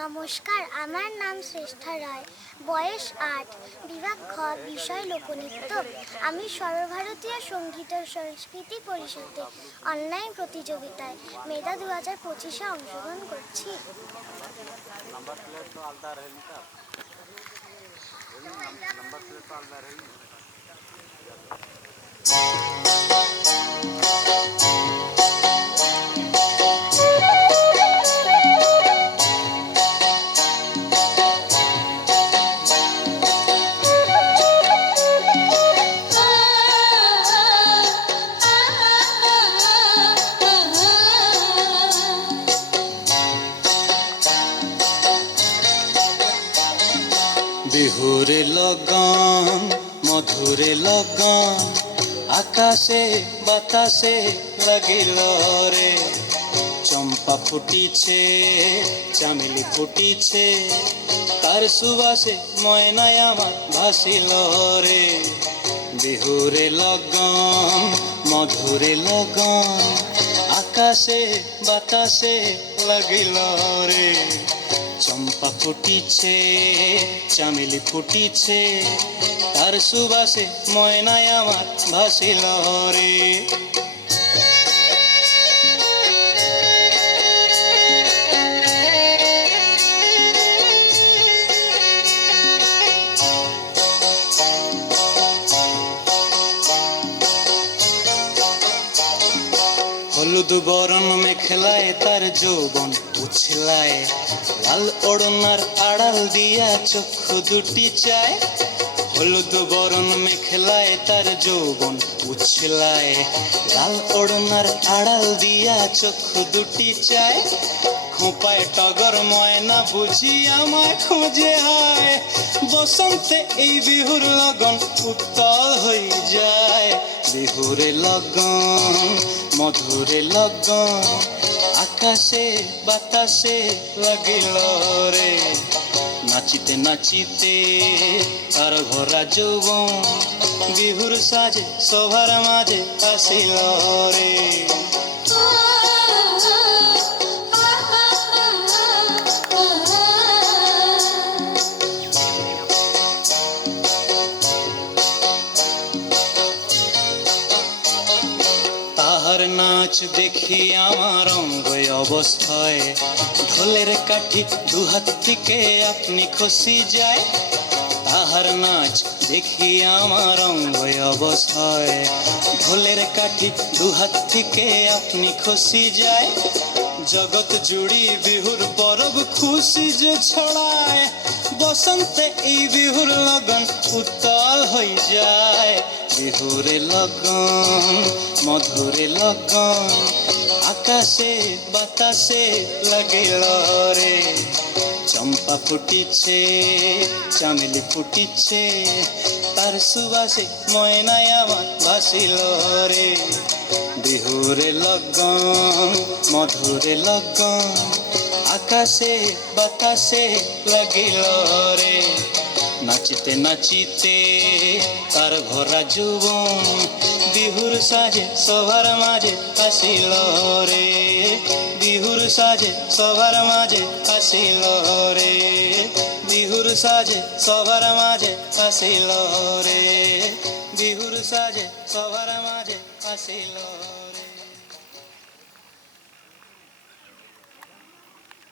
নমস্কার, আমার নাম শ্রেষ্ঠা রায়, বয়স ৮, বিভাগ খ, বিষয় লোকনৃত্য। আমি সর্বভারতীয় সঙ্গীত ও সংস্কৃতি পরিষদে অনলাইন প্রতিযোগিতায় মেধা 2025-এ অংশগ্রহণ করছি। বিহুরে লগন মধুরে লগন আকাশে বাতাসে লাগিল রে, চম্পা ফুটিছে চামেলি ফুটিছে, তার সুবাসে ময়নায় আমার ভাসিল রে। বিহুরে লগন মধুরে লগন আকাশে বাতাসে লাগিল রে, চম্পা ফুটিছে চামেলি ফুটিছে, তার সুবাসে ময়নায় আমার ভাসিল রে। হলুদ বরণ মেখলায় তার যৌবন উছলায়, লাল ওড়নার আড়াল দিয়া চক্ষু দুটি চায়। হলুদ বরণ মেখলায় তার যৌবন উছলায়, লাল ওড়নার আড়াল দিয়া চক্ষু দুটি চায়। খোঁপায় টগর ময়না বুঝি আমায় খোঁজে আয়, বসন্তে এই বিহুর লগন উত্তাল হয়ে যায়। বিহুরে লগন মধুরে লগন আকাশে বাতাসে লাগিল রে, নাচিতে নাচিতে তার ভরা যৌবন বিহুর সাজে সবার মাঝে আসিল রে। তাহার নাচ দেখি আমার অঙ্গ অবস্থায়, ঢোলের কাঠি দুহাত থেকে আপনি খসি যায়। তাহার নাচ দেখি আমার অঙ্গ অবস্থায়, ঢোলের কাঠি দুহাত থেকে আপনি খসি যায়। জগৎ জুড়ি বিহুর পরব খুশি যে ছড়ায়, বসন্তে এই বিহুর লগন উত্তাল হয়ে যায়। বিহুরে লগন মধুরে লগন আকাশে বাতাসে লাগিল রে, চম্পা ফুটিছে চামেলি ফুটিছে, তার সুবাসে ময়নায় আমার ভাসিল রে। বিহুরে লগন মধুরে লগন আকাশে বাতাসে লাগিল রে, নাচিতে নাচিতে তার ভরা যৌবন বিহুর সাজে সবার মাঝে আসিল রে। বিহুর সাজে সবার মাঝে আসিল রে, বিহুর সাজে সবার মাঝে আসিল রে, বিহুর সাজে সবার মাঝে আসিল।